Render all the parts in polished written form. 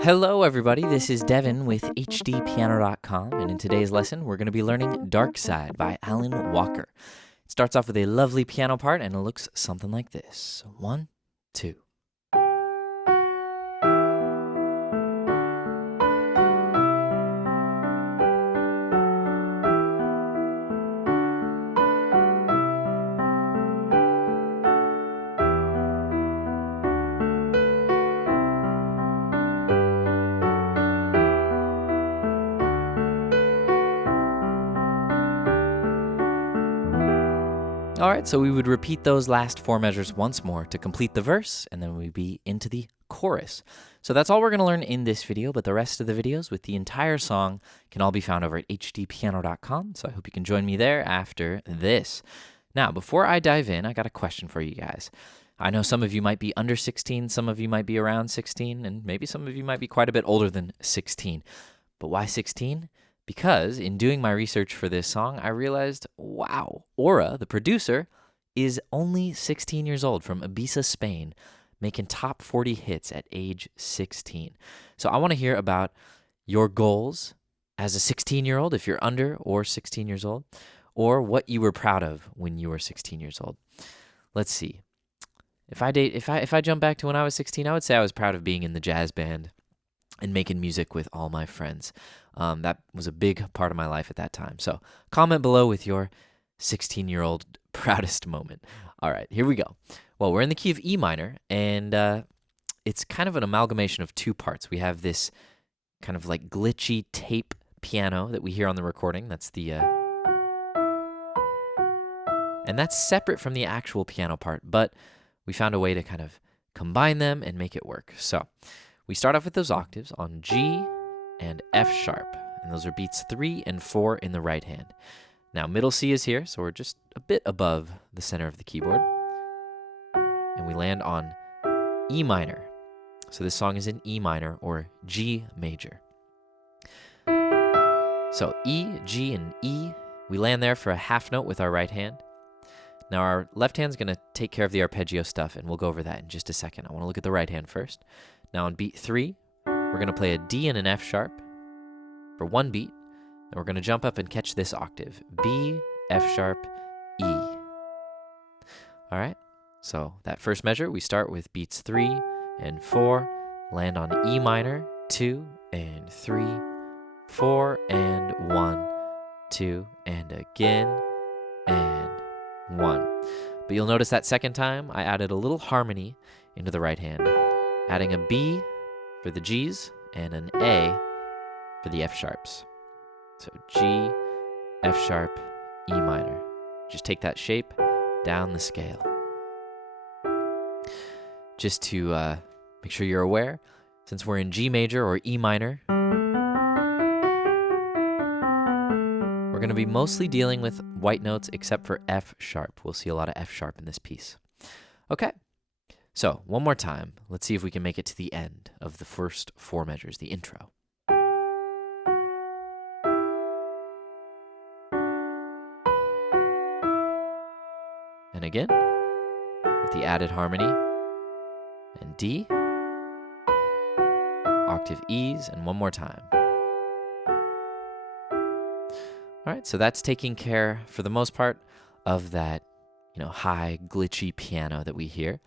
Hello everybody, this is Devin with HDpiano.com, and in today's lesson we're going to be learning Darkside by Alan Walker. It starts off with a lovely piano part and it looks something like this. 1, 2. Alright, so we would repeat those last 4 measures once more to complete the verse, and then we'd be into the chorus. So that's all we're going to learn in this video, but the rest of the videos with the entire song can all be found over at hdpiano.com, so I hope you can join me there after this. Now, before I dive in, I got a question for you guys. I know some of you might be under 16, some of you might be around 16, and maybe some of you might be quite a bit older than 16. But why 16? Because in doing my research for this song, I realized, wow, AuRa, the producer, is only 16 years old from Ibiza, Spain, making top 40 hits at age 16. So I want to hear about your goals as a 16-year-old, if you're under or 16 years old, or what you were proud of when you were 16 years old. Let's see. If I jump back to when I was 16, I would say I was proud of being in the jazz band and making music with all my friends. That was a big part of my life at that time. So comment below with your 16-year-old proudest moment. All right, here we go. Well, we're in the key of E minor, and it's kind of an amalgamation of 2 parts. We have this kind of like glitchy tape piano that we hear on the recording. That's the... and that's separate from the actual piano part, but we found a way to kind of combine them and make it work. So we start off with those octaves on G and F sharp, and those are beats 3 and 4 in the right hand. Now middle C is here, so we're just a bit above the center of the keyboard, and we land on E minor. So this song is in E minor or G major. So E, G, and E, we land there for a half note with our right hand. Now our left hand's going to take care of the arpeggio stuff, and we'll go over that in just a second. I want to look at the right hand first. Now on beat 3, we're going to play a D and an F sharp for 1 beat, and we're going to jump up and catch this octave, B, F sharp, E. All right, so that first measure, we start with beats 3 and 4, land on E minor, 2 and 3, 4 and 1, 2, and again, and 1. But you'll notice that second time, I added a little harmony into the right hand, adding a B for the G's and an A for the F sharps. So G, F sharp, E minor. Just take that shape down the scale. Just to make sure you're aware, since we're in G major or E minor, we're going to be mostly dealing with white notes except for F sharp. We'll see a lot of F sharp in this piece. Okay. So, one more time. Let's see if we can make it to the end of the first 4 measures, the intro. And again, with the added harmony, and D, octave E's, and one more time. All right, so that's taking care, for the most part, of that, high, glitchy piano that we hear.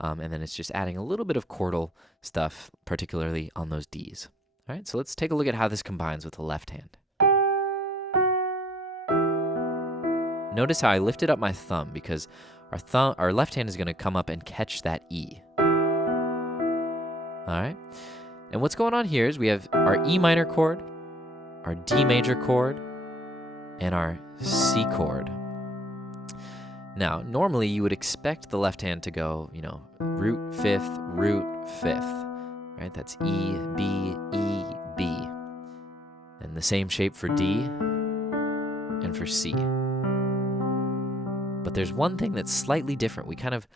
And then it's just adding a little bit of chordal stuff, particularly on those Ds. All right, so let's take a look at how this combines with the left hand. Notice how I lifted up my thumb because our left hand is going to come up and catch that E. All right, and what's going on here is we have our E minor chord, our D major chord, and our C chord. Now, normally you would expect the left hand to go, root 5th, root 5th, right? That's E, B, E, B. And the same shape for D and for C. But there's one thing that's slightly different. We kind of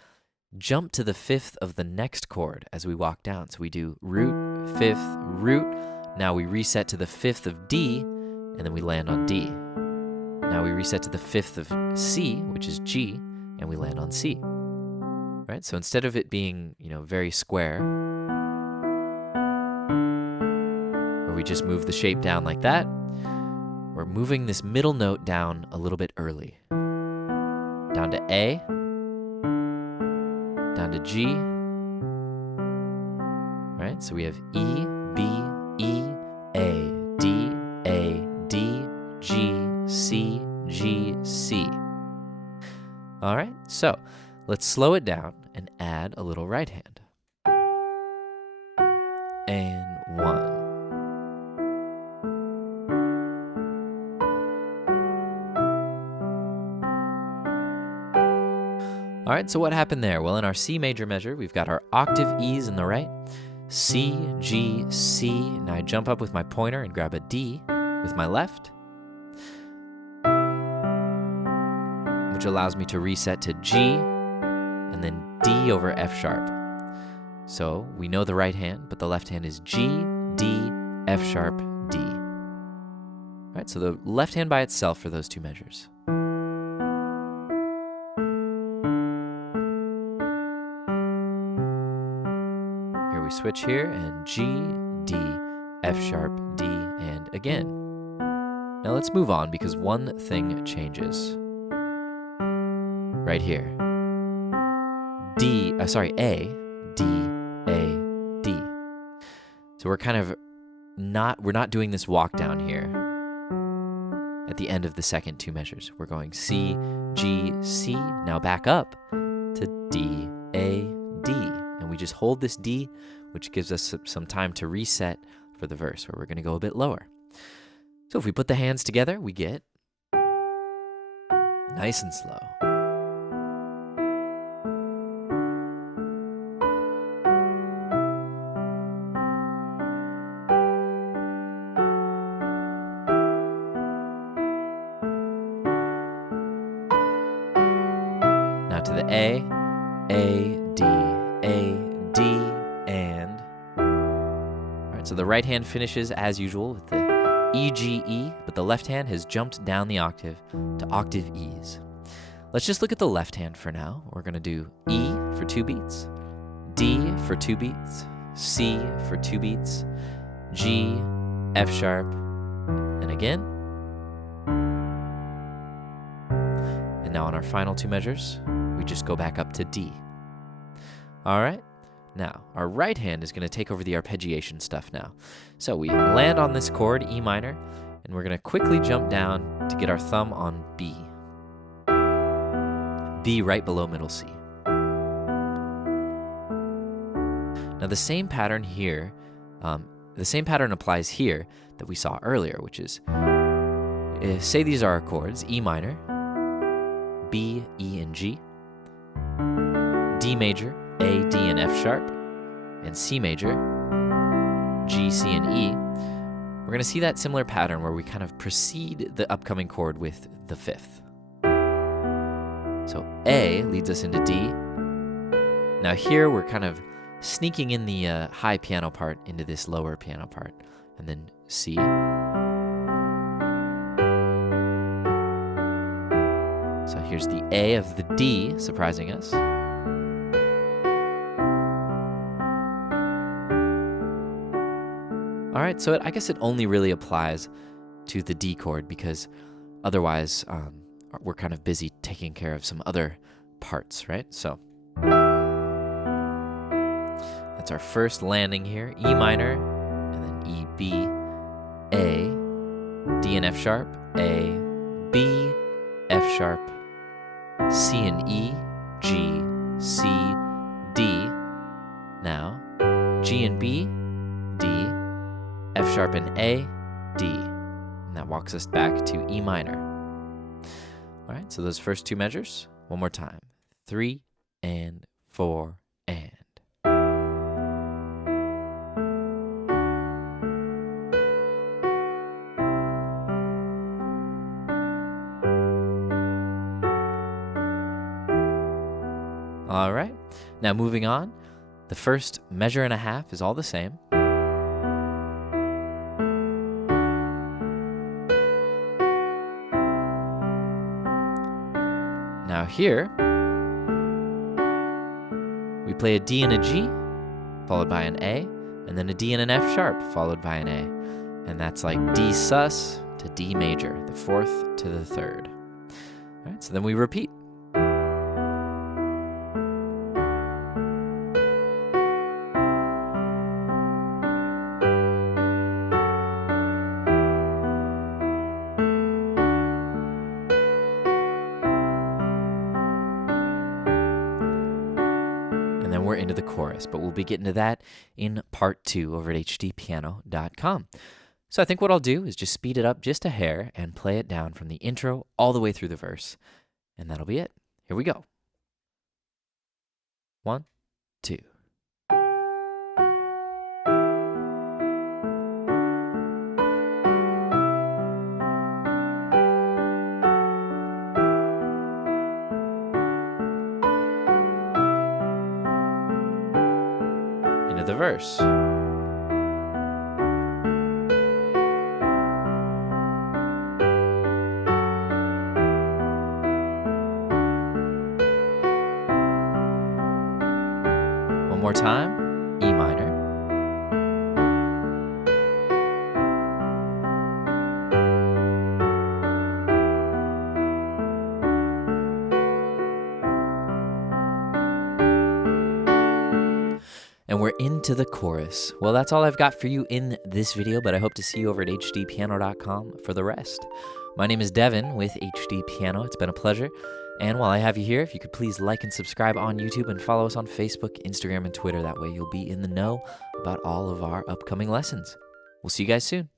jump to the 5th of the next chord as we walk down. So we do root, 5th, root. Now we reset to the 5th of D, and then we land on D. Now we reset to the 5th of C, which is G, and we land on C. Right? So instead of it being, very square, we just move the shape down like that. We're moving this middle note down a little bit early. Down to A, down to G, right? So we have E, B, E, A, D, G, C, G, C. All right, so let's slow it down and add a little right hand. And 1. All right, so what happened there? Well, in our C major measure, we've got our octave E's in the right, C, G, C. Now I jump up with my pointer and grab a D with my left, which allows me to reset to G and then D over F sharp. So we know the right hand, but the left hand is G, D, F sharp, D. All right, so the left hand by itself for those two measures. We switch here, and G, D, F sharp, D, and again. Now let's move on because one thing changes. Right here. A, D, A, D. So we're kind of we're not doing this walk down here at the end of the second two measures. We're going C, G, C, now back up to D, A, D. And we just hold this D, which gives us some time to reset for the verse, where we're going to go a bit lower. So if we put the hands together, we get nice and slow. Now to the A, D, A, D, and... All right, so the right hand finishes as usual with the E, G, E, but the left hand has jumped down the octave to octave E's. Let's just look at the left hand for now. We're gonna do E for 2 beats, D for 2 beats, C for 2 beats, G, F sharp, and again. And now on our final 2 measures, we just go back up to D. All right, now our right hand is going to take over the arpeggiation stuff now. So we land on this chord, E minor, and we're going to quickly jump down to get our thumb on B. B right below middle C. Now the same pattern here, the same pattern applies here that we saw earlier, which is, say these are our chords, E minor, B, E, and G, D major, A, D, and F sharp, and C major, G, C, and E. We're going to see that similar pattern where we kind of precede the upcoming chord with the 5th. So A leads us into D. Now here we're kind of sneaking in the high piano part into this lower piano part, and then C. So here's the A of the D surprising us. All right, so I guess it only really applies to the D chord because otherwise we're kind of busy taking care of some other parts, right? So that's our first landing here, E minor, and then E, B, A, D and F sharp, A, B, F sharp, C and E, G, C, D. Now, G and B, D, F sharp and A, D. And that walks us back to E minor. All right, so those first 2 measures, one more time. 3 and 4 and. All right, now moving on, the first measure and a half is all the same. Now here, we play a D and a G, followed by an A, and then a D and an F sharp, followed by an A. And that's like D sus to D major, the 4th to the 3rd. All right, so then we repeat. And then we're into the chorus, but we'll be getting to that in part 2 over at HDpiano.com. So I think what I'll do is just speed it up just a hair and play it down from the intro all the way through the verse. And that'll be it. Here we go. 1, 2. Into the verse. One more time, E minor. And we're into the chorus. Well, that's all I've got for you in this video, but I hope to see you over at HDpiano.com for the rest. My name is Devin with HD Piano. It's been a pleasure. And while I have you here, if you could please like and subscribe on YouTube and follow us on Facebook, Instagram, and Twitter. That way you'll be in the know about all of our upcoming lessons. We'll see you guys soon.